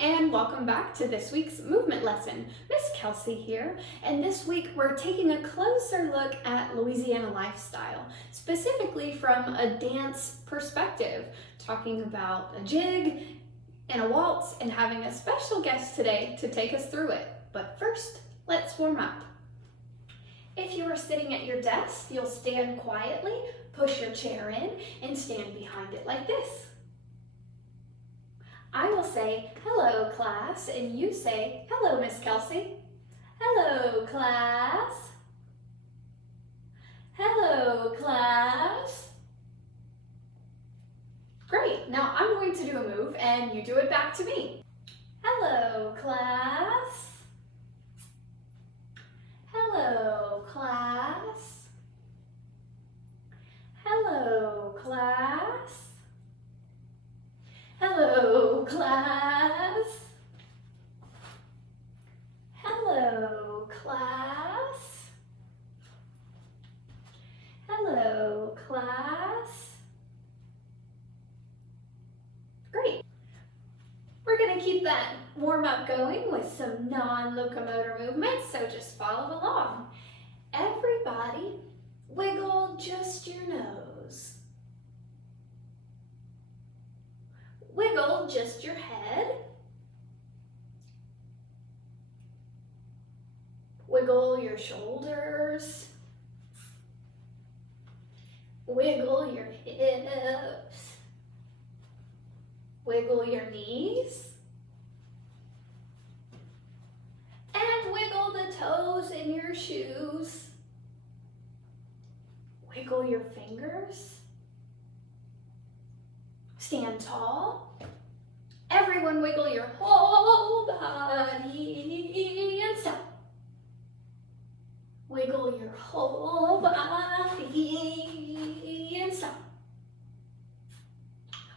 and welcome back to this week's movement lesson. Miss Kelsey here, and this week we're taking a closer look at Louisiana lifestyle, specifically from a dance perspective, talking about a jig and a waltz and having a special guest today to take us through it. But first, let's warm up. If you are sitting at your desk, you'll stand quietly, push your chair in, and stand behind it like this. I will say, "Hello, class," and you say, "Hello, Miss Kelsey." Hello, class. Hello, class. Great, now I'm going to do a move and you do it back to me. Hello, class. Hello, class. Hello, class. Hello, class. Hello, class. Hello, class. Great. We're going to keep that warm-up going with some non-locomotor movements, so just follow along. Everybody, wiggle just your nose. Wiggle just your head. Wiggle your shoulders. Wiggle your hips. Wiggle your knees. And wiggle the toes in your shoes. Wiggle your fingers. Stand tall. Everyone wiggle your whole body and stop. Wiggle your whole body and stop.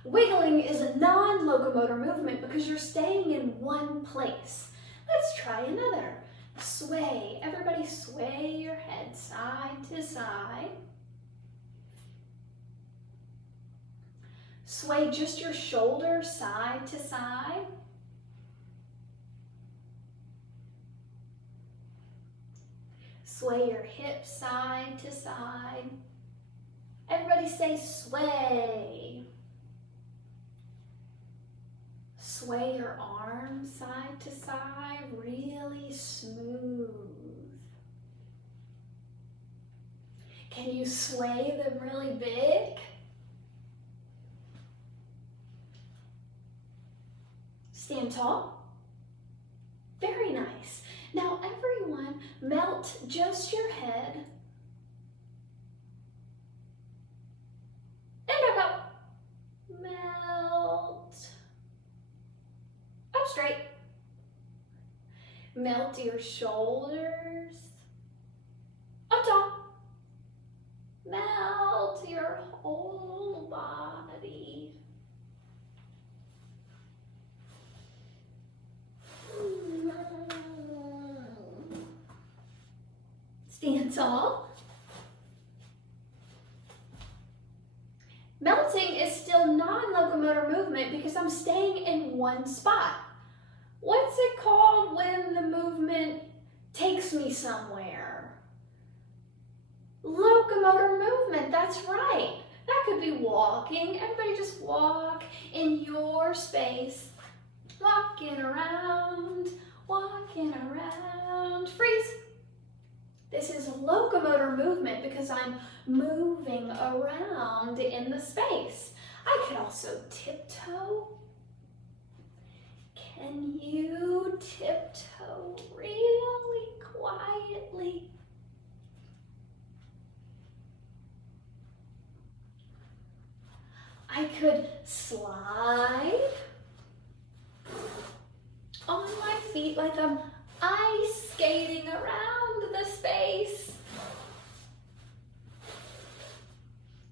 Wiggling is a non-locomotor movement because you're staying in one place. Let's try another. Sway. Everybody sway your head side to side. Sway just your shoulders side to side. Sway your hips side to side. Everybody say sway. Sway your arms side to side, really smooth. Can you sway them really big? Stand tall. Very nice. Now everyone, melt just your head. And back up. Melt. Up straight. Melt your shoulders. Up tall. Melt your whole body. Stand tall. Melting is still non-locomotor movement because I'm staying in one spot. What's it called when the movement takes me somewhere? Locomotor movement, that's right. That could be walking. Everybody just walk in your space. Walking around, freeze. This is locomotor movement because I'm moving around in the space. I could also tiptoe. Can you tiptoe really quietly? I could slide on my feet like I'm ice skating around the space.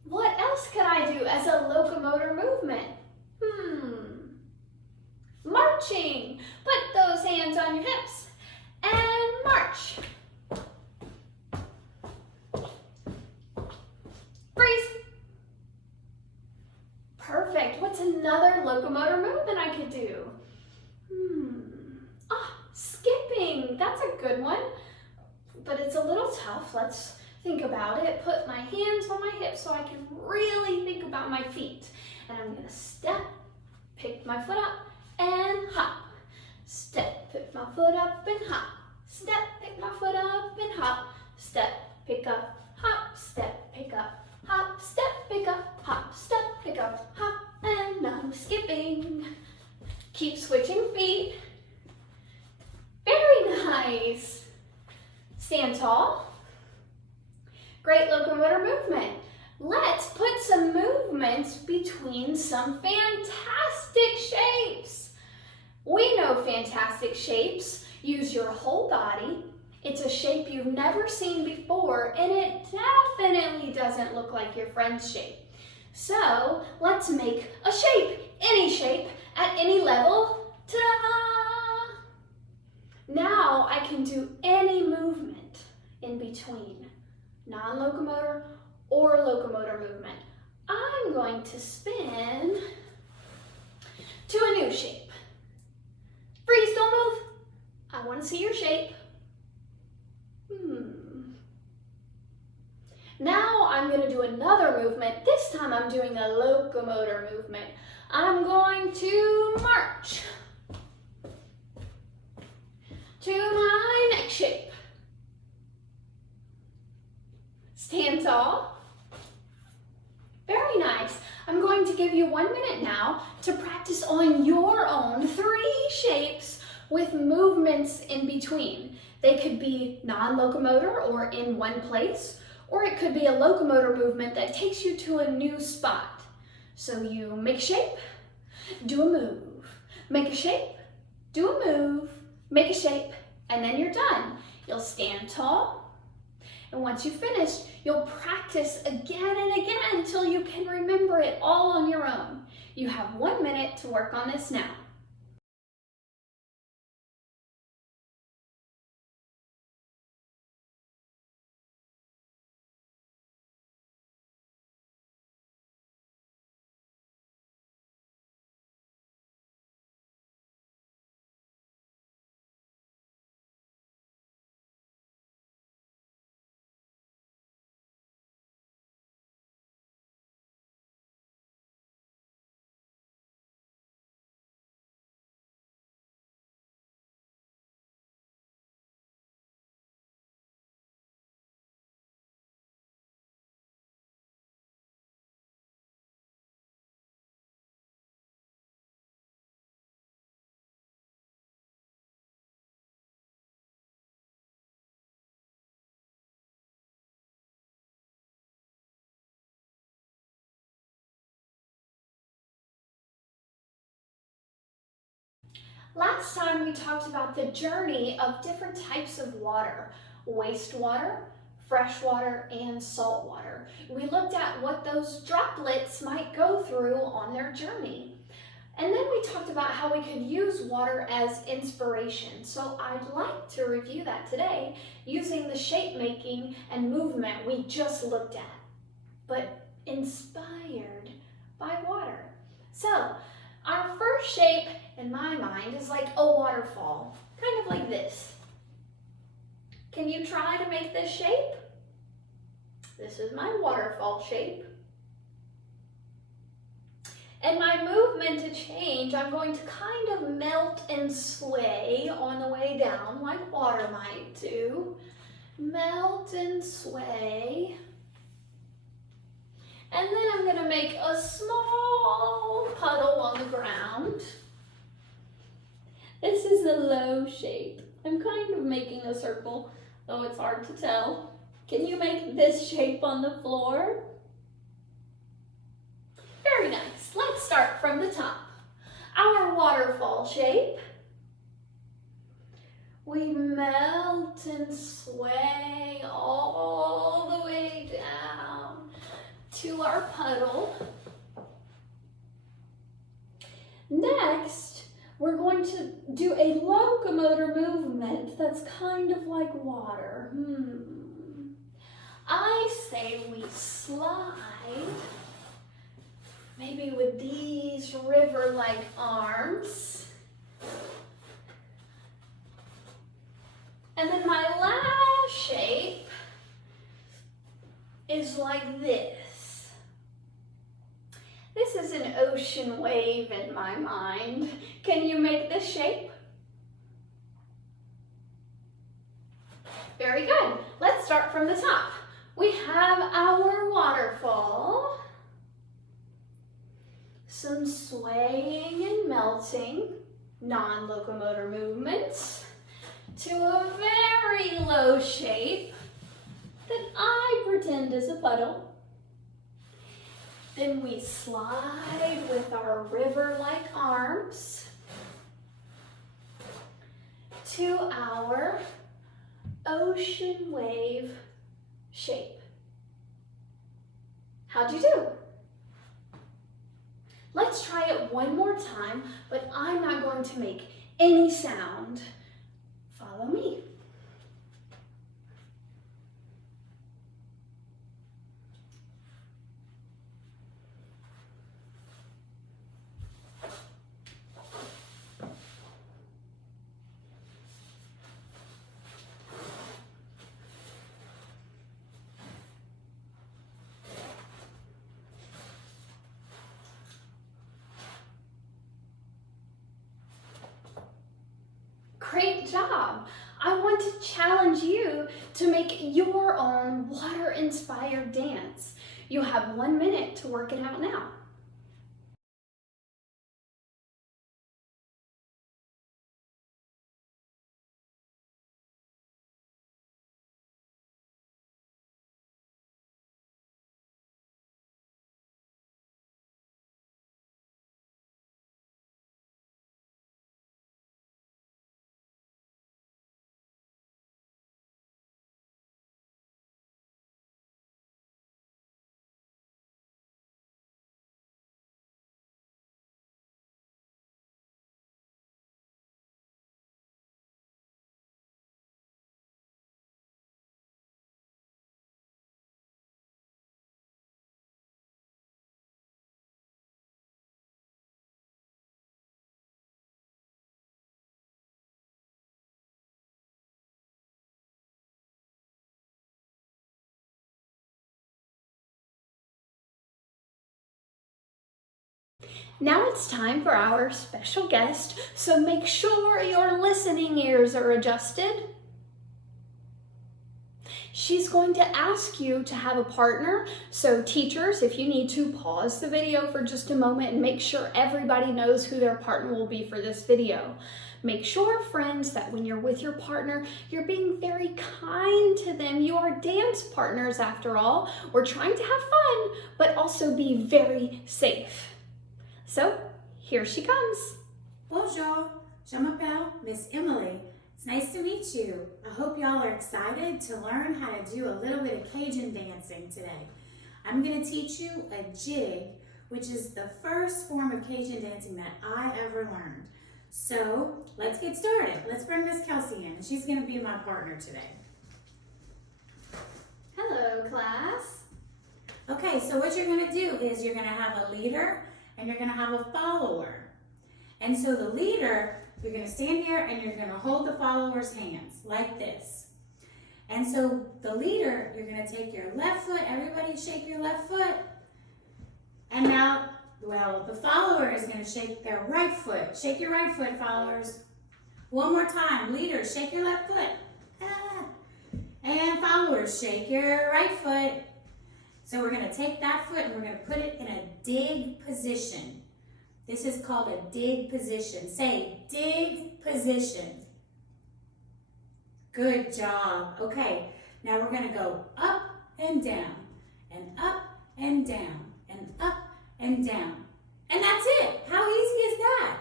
What else could I do as a locomotor movement? Marching. Put those hands on your hips and march. Freeze. Perfect. What's another locomotor movement I could do? Skipping. That's a good one, but it's a little tough. Let's think about it. Put my hands on my hips so I can really think about my feet. And I'm gonna step, pick my foot up, and hop. Step, pick my foot up, and hop. Step, pick my foot up, and hop. Step, pick up, hop. Step, pick up, hop. Step, pick up, hop. Step, pick up, hop. And I'm skipping. Keep switching feet. Very nice. Stand tall. Great locomotor movement. Let's put some movements between some fantastic shapes. We know fantastic shapes use your whole body. It's a shape you've never seen before, and it definitely doesn't look like your friend's shape. So let's make a shape, any shape, at any level. Ta-da! Now I can do any movement in between, non-locomotor or locomotor movement. I'm going to spin to a new shape. Freeze, don't move. I want to see your shape. Now I'm going to do another movement. This time I'm doing a locomotor movement. I'm going to march to my next shape. Stand tall. Very nice. I'm going to give you 1 minute now to practice on your own 3 shapes with movements in between. They could be non-locomotor or in one place, or it could be a locomotor movement that takes you to a new spot. So you make a shape, do a move. Make a shape, do a move, make a shape, and then you're done. You'll stand tall, and once you finish, you'll practice again and again until you can remember it all on your own. You have 1 minute to work on this now. Last time we talked about the journey of different types of water, wastewater, freshwater, and saltwater. We looked at what those droplets might go through on their journey. And then we talked about how we could use water as inspiration. So I'd like to review that today using the shape making and movement we just looked at, but inspired by water. So our first shape in my mind is like a waterfall, kind of like this. Can you try to make this shape? This is my waterfall shape. And my movement to change, I'm going to kind of melt and sway on the way down, like water might do. Melt and sway. And then I'm going to make a small puddle on the ground. This is a low shape. I'm kind of making a circle, though it's hard to tell. Can you make this shape on the floor? Very nice. Let's start from the top. Our waterfall shape. We melt and sway all the way down to our puddle. Next, we're going to do a locomotor movement that's kind of like water. I say we slide, maybe with these river-like arms, And then my last shape is like this. This is an ocean wave in my mind. Can you make this shape? Very good. Let's start from the top. We have our waterfall, some swaying and melting, non-locomotor movements, to a very low shape that I pretend is a puddle. Then we slide with our river-like arms to our ocean wave shape. How'd you do? Let's try it one more time, but I'm not going to make any sound. Follow me. Great job! I want to challenge you to make your own water-inspired dance. You have 1 minute to work it out now. Now it's time for our special guest, so make sure your listening ears are adjusted. She's going to ask you to have a partner, so teachers, if you need to, pause the video for just a moment and make sure everybody knows who their partner will be for this video. Make sure, friends, that when you're with your partner, you're being very kind to them. You are dance partners after all. We're trying to have fun, but also be very safe. So, here she comes. Bonjour, je m'appelle Miss Emily. It's nice to meet you. I hope y'all are excited to learn how to do a little bit of Cajun dancing today. I'm going to teach you a jig, which is the first form of Cajun dancing that I ever learned. So, let's get started. Let's bring Miss Kelsey in, and she's going to be my partner today. Hello, class. Okay, so what you're going to do is you're going to have a leader and you're going to have a follower. And so the leader, you're going to stand here and you're going to hold the follower's hands like this. And so the leader, you're going to take your left foot, everybody shake your left foot. And now, well, the follower is going to shake their right foot. Shake your right foot, followers. One more time, leader, shake your left foot. Ah. And followers, shake your right foot. So we're going to take that foot and we're going to put it in a dig position. This is called a dig position. Say, dig position. Good job. Okay, now we're going to go up and down, and up and down, and up and down. And that's it. How easy is that?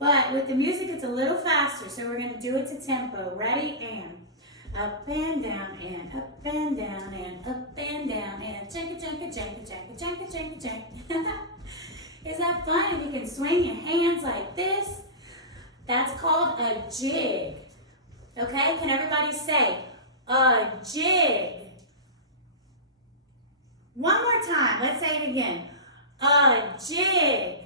But with the music, it's a little faster, so we're going to do it to tempo. Ready? And up and down, and up and down, and up and down, and janka, janka, janka, janka, janka, janka, janka. Is that fun? If you can swing your hands like this, that's called a jig. Okay, can everybody say a jig? One more time, let's say it again. A jig.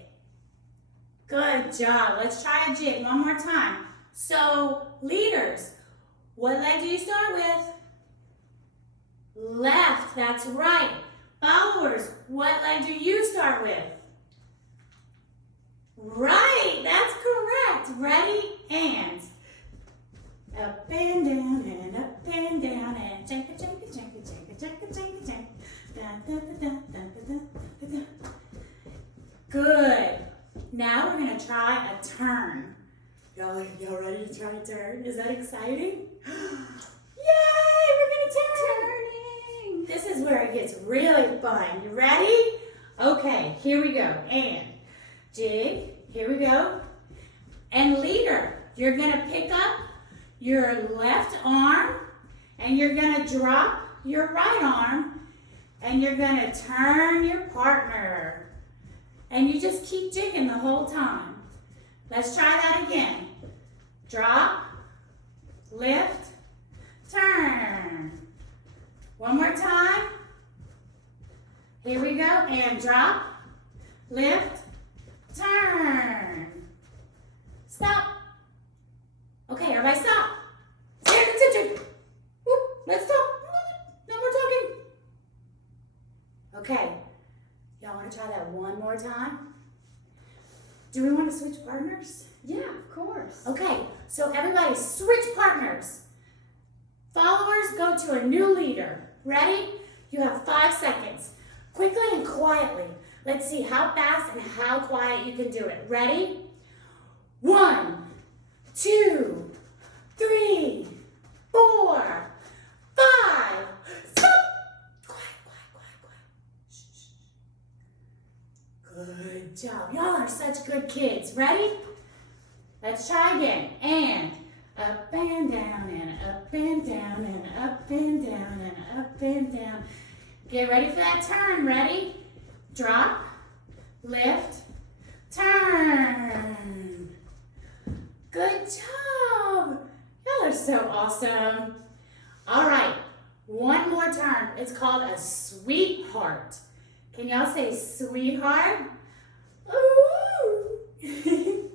Good job. Let's try a jig one more time. So, leaders, What leg do you start with? Left, that's right. Followers, what leg do you start with? Right, that's correct. Ready, and up and down and up and down and janka, janka, janka, janka, janka, janka, janka. Da, da, da, da, da, da, da, da. Good. Now we're going to try a turn. Y'all ready to try a turn? Is that exciting? Yay! We're going to turn. Turning. This is where it gets really fun. You ready? Okay, here we go. And jig. Here we go. And leader. You're going to pick up your left arm and you're going to drop your right arm and you're going to turn your partner. And you just keep jigging the whole time. Let's try that again. Drop, lift, turn. One more time. Here we go. And drop, lift, turn. Stop. Okay, everybody stop. Stand attention. Whoop, let's stop. No more talking. Okay. Y'all want to try that one more time? Do we want to switch partners? Yeah, of course. Okay, so everybody switch partners. Followers go to a new leader. Ready? You have 5 seconds. Quickly and quietly. Let's see how fast and how quiet you can do it. Ready? 1, 2, 3, 4, 5. Stop! Quiet, quiet, quiet, quiet. Shh, shh. Good job. Y'all are such good kids. Ready? Let's try again. And up and down and up and down and up and down and up and down. Get ready for that turn. Ready? Drop, lift, turn. Good job. Y'all are so awesome. All right, one more turn. It's called a sweetheart. Can y'all say sweetheart? Ooh.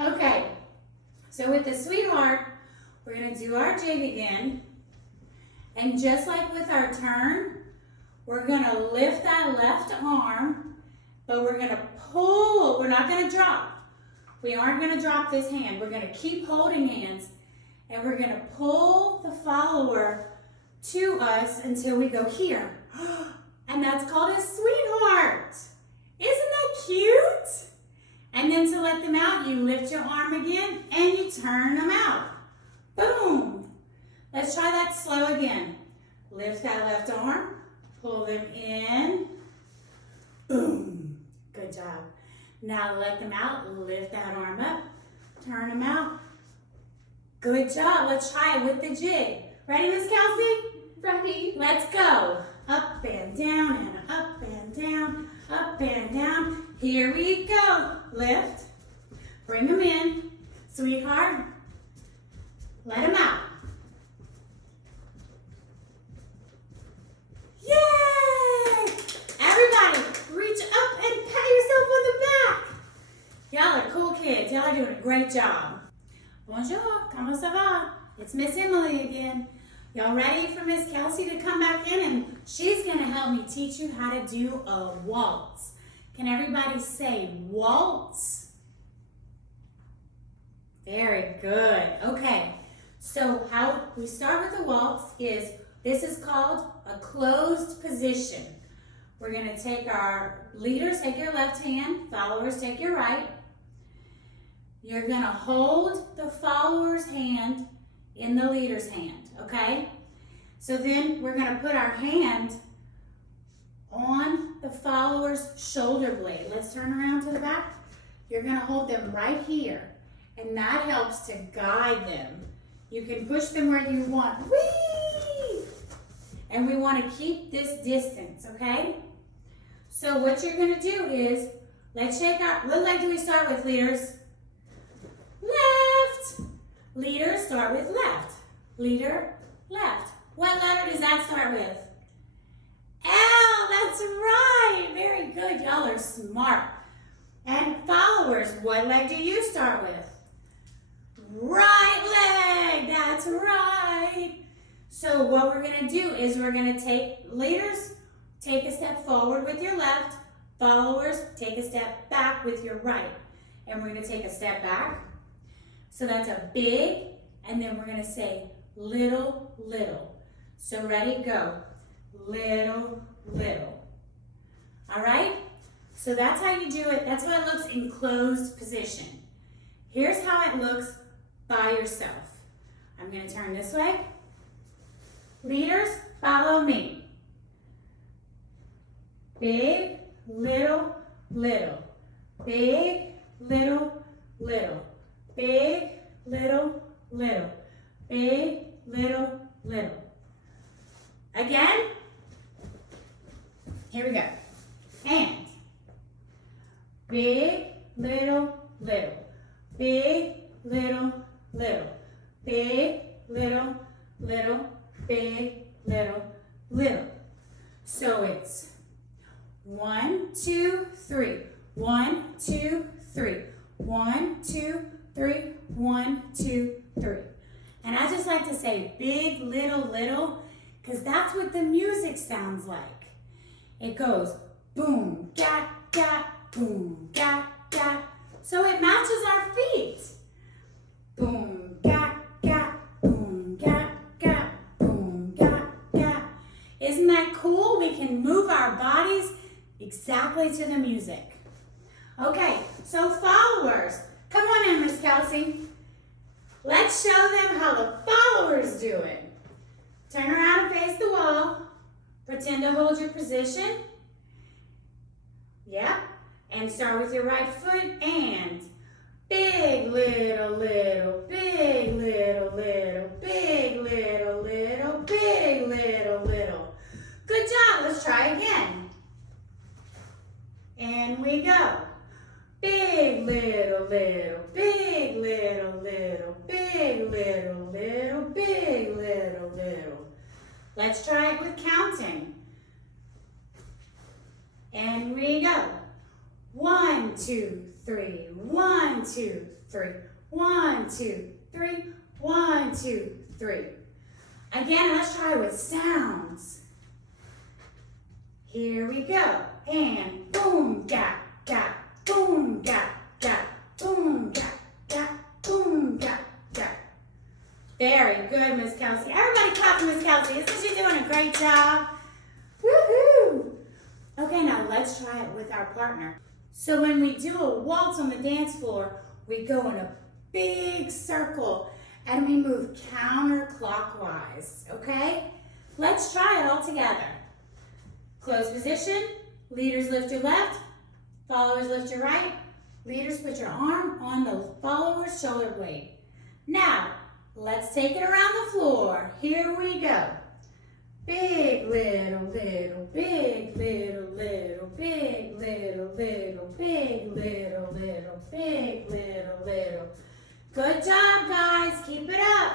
Okay, so with the sweetheart, we're gonna do our jig again. And just like with our turn, we're gonna lift that left arm, but we're gonna pull. We're not gonna drop. We aren't gonna drop this hand. We're gonna keep holding hands, and we're gonna pull the follower to us until we go here. And that's called a sweetheart. Isn't that cute? And then to let them out, you lift your arm again and you turn them out. Boom. Let's try that slow again. Lift that left arm, pull them in. Boom. Good job. Now let them out, lift that arm up, turn them out. Good job. Let's try it with the jig. Ready, Miss Kelsey? Ready. Let's go. Up and down and up and down, up and down. Here we go. Lift. Bring them in. Sweetheart. Let them out. Yay! Everybody, reach up and pat yourself on the back. Y'all are cool kids. Y'all are doing a great job. Bonjour. Comment ça va? It's Miss Emily again. Y'all ready for Miss Kelsey to come back in? And she's going to help me teach you how to do a waltz. Can everybody say waltz? Very good. Okay, so how we start with the waltz is, this is called a closed position. We're going to take our leaders, take your left hand, followers, take your right. You're going to hold the follower's hand in the leader's hand, okay? So then we're going to put our hand on the follower's shoulder blade. Let's turn around to the back. You're going to hold them right here, and that helps to guide them. You can push them where you want. Whee! And we want to keep this distance, okay? So what you're going to do is, let's shake our, what leg do we start with, leaders? Left. Leaders start with left. Leader, left. What letter does that start with? L, that's right. Very good. Y'all are smart. And followers, what leg do you start with? Right leg. That's right. So what we're gonna do is we're gonna leaders, take a step forward with your left, followers, take a step back with your right. And we're gonna take a step back. So that's a big, and then we're gonna say little, little. So ready, go. Little, little. All right? So that's how you do it. That's how it looks in closed position. Here's how it looks by yourself. I'm gonna turn this way. Leaders, follow me. Big, little, little. Big, little, little. Big, little, little. Big, little, little. Again. Here we go. And big, little, little. Big, little, little. Big, little, little. Big, little, little. So it's 1, 2, 3. 1, 2, 3. 1, 2, 3. 1, 2, 3. And I just like to say big, little, little, because that's what the music sounds like. It goes boom, gap, gap, boom, gap, gap. So it matches our feet. Boom, gap, gap, boom, gap, gap, boom, gap, gap. Isn't that cool? We can move our bodies exactly to the music. Okay, so followers. Come on in, Miss Kelsey. Let's show them how the followers do it. Turn around and face the wall. Pretend to hold your position. Yeah. And start with your right foot and big, little, little, big, little, little, big, little, little, big, little, little. Good job. Let's try again. And we go. Big, little, little, big, little, little, big, little, little, big, little, little. Let's try it with counting. And we go. 1, 2, 3. 1, 2, 3. 1, 2, 3. 1, 2, 3. Again, let's try with sounds. Here we go. And boom, gap, gap. Boom, gap, gap, boom, gap, gap, boom, gap, gap. Very good, Miss Kelsey. Everybody clap for Miss Kelsey. Isn't she doing a great job? Woohoo! Okay, now let's try it with our partner. So when we do a waltz on the dance floor, we go in a big circle and we move counterclockwise, okay? Let's try it all together. Close position, leaders lift your left, followers lift your right. Leaders, put your arm on the follower's shoulder blade. Now, let's take it around the floor. Here we go. Big, little, little, big, little, little, big, little, little, big, little, little, big, little, little. Good job, guys. Keep it up.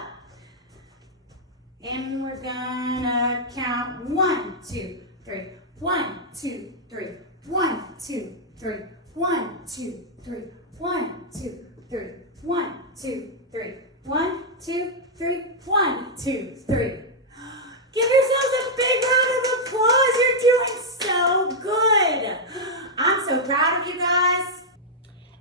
And we're gonna count 1, 2, 3. 1, 2, 3. 1, 2, 3. 1, 2, 3. 1, 2, 3. 1, 2, 3. 1, 2, 3. 1, 2, 3. Give yourselves a big round of applause. You're doing so good. I'm so proud of you guys.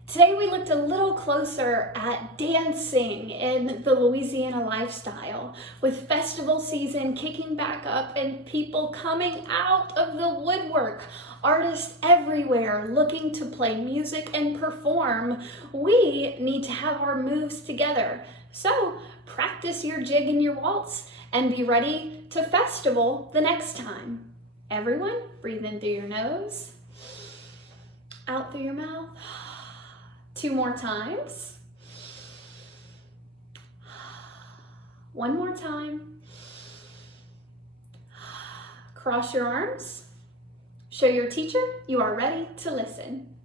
Today we looked a little closer at dancing in the Louisiana lifestyle, with festival season kicking back up and people coming out of the woodwork. Artists everywhere looking to play music and perform. We need to have our moves together. So practice your jig and your waltz and be ready to festival the next time. Everyone, breathe in through your nose, out through your mouth. 2 more times. 1 more time. Cross your arms. Show your teacher you are ready to listen.